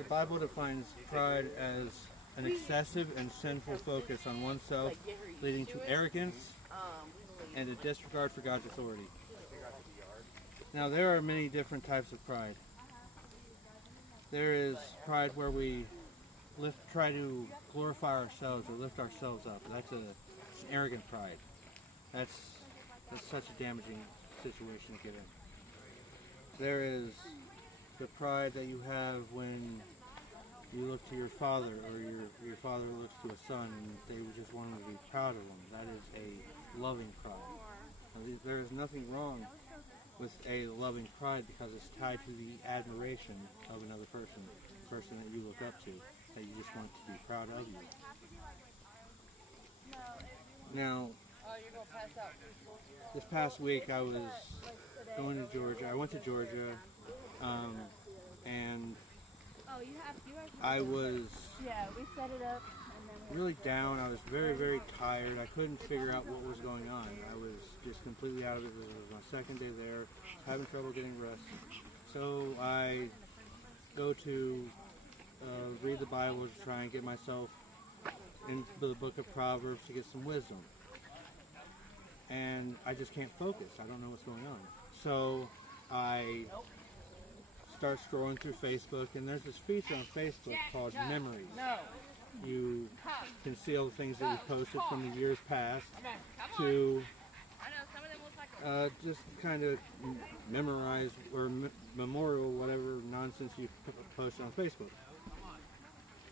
The Bible defines pride as an excessive and sinful focus on oneself, leading to arrogance and a disregard for God's authority. Now, there are many different types of pride. There is pride where we try to glorify ourselves or lift ourselves up. That's an arrogant pride. That's such a damaging situation to get in. There is the pride that you have when you look to your father, or your father looks to a son and they just want him to be proud of him. That is a loving pride. Now, there is nothing wrong with a loving pride because it's tied to the admiration of another person, the person that you look up to, that you just want to be proud of you. Now, this past week I was going to Georgia. I went to Georgia, and I was really down. I was very, very tired. I couldn't figure out what was going on. I was just completely out of it. This was my second day there, having trouble getting rest. So I go to read the Bible to try and get myself into the book of Proverbs to get some wisdom. And I just can't focus. I don't know what's going on. So I start scrolling through Facebook, and there's this feature on Facebook called Memories. You can see all the things that you posted from the years past to just kind of memorize or memorial whatever nonsense you posted on Facebook.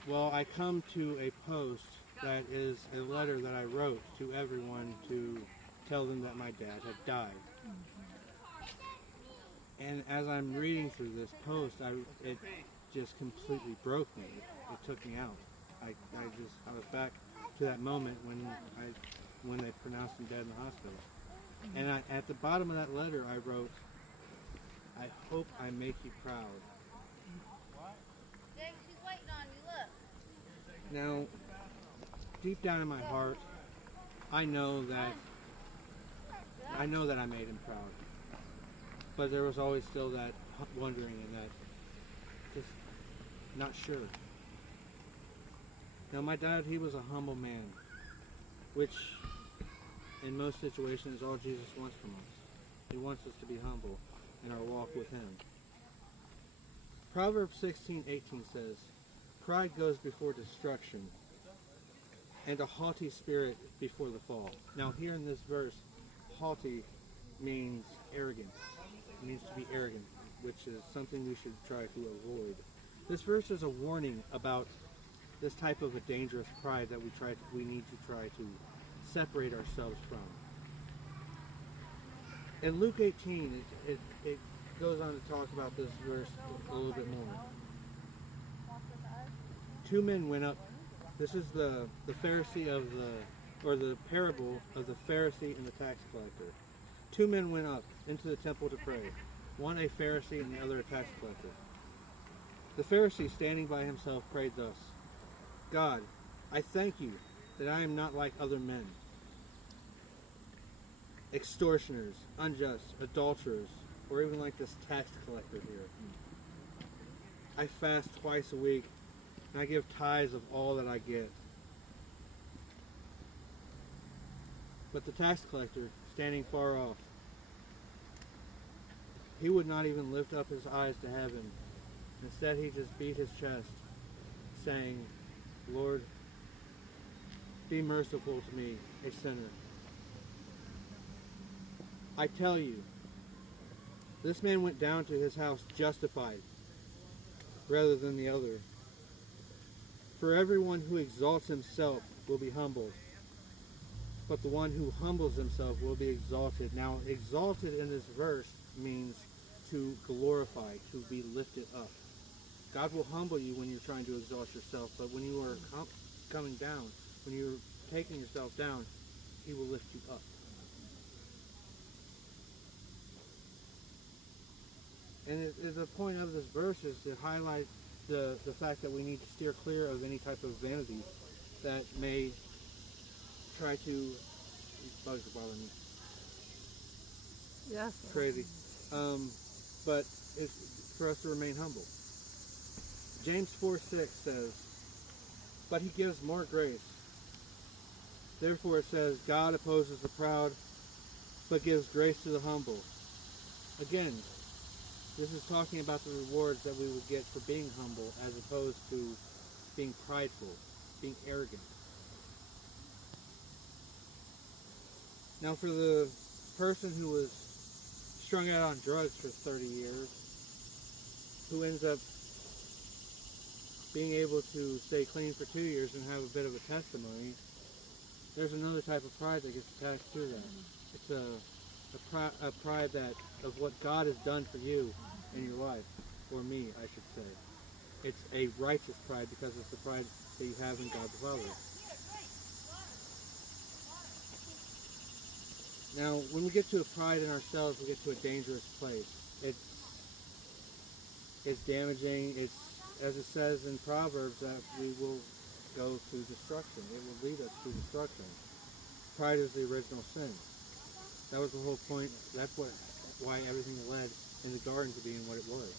Well, I come to a post that is a letter that I wrote to everyone to tell them that my dad had died. And as I'm reading through this post, it just completely broke me. It took me out. I was back to that moment when they pronounced him dead in the hospital. And at the bottom of that letter, I wrote, "I hope I make you proud." Jake, she's waiting on you. Look. Now, deep down in my heart, I know that I made him proud. But there was always still that wondering and that just not sure. Now, my dad, he was a humble man, which in most situations is all Jesus wants from us. He wants us to be humble in our walk with him. Proverbs 16:18 says, "Pride goes before destruction, and a haughty spirit before the fall." Now, here in this verse, haughty means arrogance. It means to be arrogant, which is something we should try to avoid. This verse is a warning about this type of a dangerous pride that we need to try to separate ourselves from. In Luke 18, it goes on to talk about this verse a little bit more. Two men went up. This is the Pharisee or the parable of the Pharisee and the tax collector. Two men went up into the temple to pray, one a Pharisee and the other a tax collector. The Pharisee, standing by himself, prayed thus: "God, I thank you that I am not like other men, extortioners, unjust, adulterers, or even like this tax collector here. I fast twice a week, and I give tithes of all that I get." But the tax collector, standing far off, he would not even lift up his eyes to heaven. Instead, he just beat his chest, saying, "Lord, be merciful to me, a sinner." I tell you, this man went down to his house justified rather than the other. For everyone who exalts himself will be humbled, but the one who humbles himself will be exalted. Now, exalted in this verse means to glorify, to be lifted up. God will humble you when you're trying to exalt yourself, but when you are coming down, when you're taking yourself down, he will lift you up. And the point of this verse is to highlight the fact that we need to steer clear of any type of vanity that may try to... These bugs are bothering me. Yes. Crazy. But it's for us to remain humble. James 4:6 says, "But he gives more grace. Therefore it says, God opposes the proud, but gives grace to the humble." Again, this is talking about the rewards that we would get for being humble as opposed to being prideful, being arrogant. Now for the person who was strung out on drugs for 30 years, who ends up being able to stay clean for 2 years and have a bit of a testimony, there's another type of pride that gets attached to that. It's a pride that of what God has done for you in your life, or me, I should say. It's a righteous pride because it's the pride that you have in God the Father. Now, when we get to a pride in ourselves, we get to a dangerous place. It's damaging. It's, as it says in Proverbs, that we will go to destruction. It will lead us to destruction. Pride is the original sin. That was the whole point. That's why everything led in the garden to being what it was.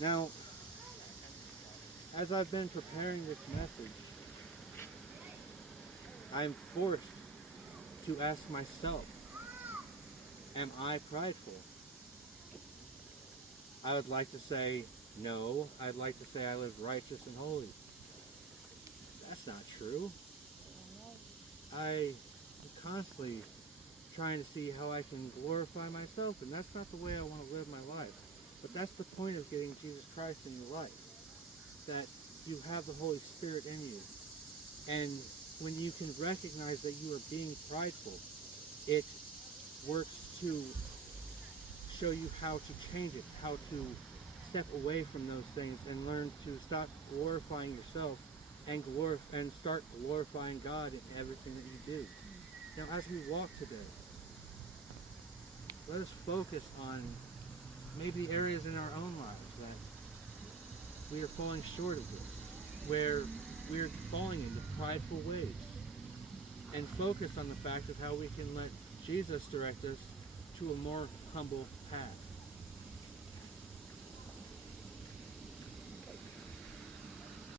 Now, as I've been preparing this message, I'm forced to ask myself, am I prideful? I would like to say no. I'd like to say I live righteous and holy. That's not true. I am constantly trying to see how I can glorify myself, and that's not the way I want to live my life. But that's the point of getting Jesus Christ in your life, that you have the Holy Spirit in you. And when you can recognize that you are being prideful, it works to show you how to change it, how to step away from those things and learn to stop glorifying yourself and start glorifying God in everything that you do. Now, as we walk today, let us focus on maybe areas in our own lives that we are falling short of this, where we are falling into prideful ways, and focus on the fact of how we can let Jesus direct us to a more humble path.